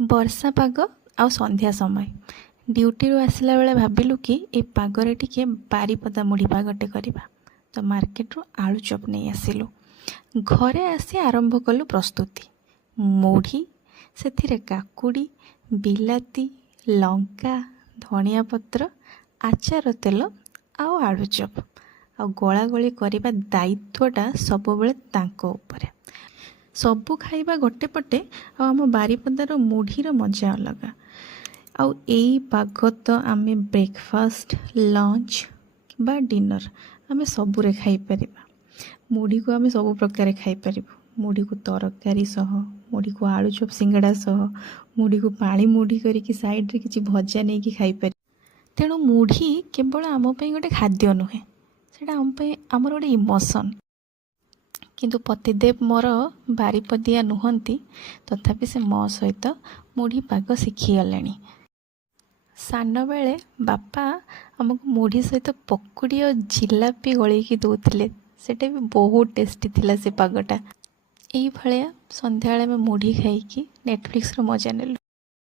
ବର୍ଷା ପାଗ ଆଉ ସନ୍ଧ୍ୟା ସମୟ ଡ୍ୟୁଟିରୁ ଆସିଲା ବେଳେ ଭାବିଲୁ କି ଏ ପାଗରେ ଟିକେ ବାରିପଦା ମୁଢ଼ି ପାଗଟେ କରିବା। ତ ମାର୍କେଟରୁ ଆଳୁ ଚପ୍ ନେଇ ଆସିଲୁ। ଘରେ ଆସି ଆରମ୍ଭ କଲୁ ପ୍ରସ୍ତୁତି। ମୁଢ଼ି, ସେଥିରେ କାକୁଡ଼ି, ବିଲାତି, ଲଙ୍କା, ଧଣିଆ ପତ୍ର, ଆଚାର ତେଲ ଆଉ ଆଳୁ ଚପ୍। ଆଉ ଗୋଳାଗୋଳି କରିବା ଦାୟିତ୍ୱଟା ସବୁବେଳେ ତାଙ୍କ ଉପରେ। ସବୁ ଖାଇବା ଗୋଟେ ପଟେ ଆଉ ଆମ ବାରିପଦାର ମୁଢ଼ିର ମଜା ଅଲଗା। ଆଉ ଏଇ ପାଗ ତ ଆମେ ବ୍ରେକଫାଷ୍ଟ, ଲଞ୍ଚ ବା ଡିନର ଆମେ ସବୁରେ ଖାଇପାରିବା। ମୁଢ଼ିକୁ ଆମେ ସବୁ ପ୍ରକାର ଖାଇପାରିବୁ। ମୁଢ଼ିକୁ ତରକାରୀ ସହ, ମୁଢ଼ିକୁ ଆଳୁ ଚପ୍ ସିଙ୍ଗଡ଼ା ସହ, ମୁଢ଼ିକୁ ପାଣି ମୁଢ଼ି କରିକି ସାଇଡ଼ରେ କିଛି ଭଜା ନେଇକି ଖାଇପାରିବୁ। ତେଣୁ ମୁଢ଼ି କେବଳ ଆମ ପାଇଁ ଗୋଟେ ଖାଦ୍ୟ ନୁହେଁ, ସେଇଟା ଆମ ପାଇଁ ଆମର ଗୋଟେ ଇମୋସନ୍। କିନ୍ତୁ ପତିଦେବ ମୋର ବାରିପଦିଆ ନୁହନ୍ତି, ତଥାପି ସେ ମୋ ସହିତ ମୁଢ଼ି ପାଗ ଶିଖିଗଲେଣି। ସାନବେଳେ ବାପା ଆମକୁ ମୁଢ଼ି ସହିତ ପକୁଡ଼ି ଆଉ ଜିଲାପି ଗୋଳେଇକି ଦେଉଥିଲେ। ସେଇଟା ବି ବହୁତ ଟେଷ୍ଟି ଥିଲା ସେ ପାଗଟା। ଏଇଭଳିଆ ସନ୍ଧ୍ୟାବେଳେ ଆମେ ମୁଢ଼ି ଖାଇକି ନେଟଫ୍ଲିକ୍ସର ମଜା ନେଲୁ।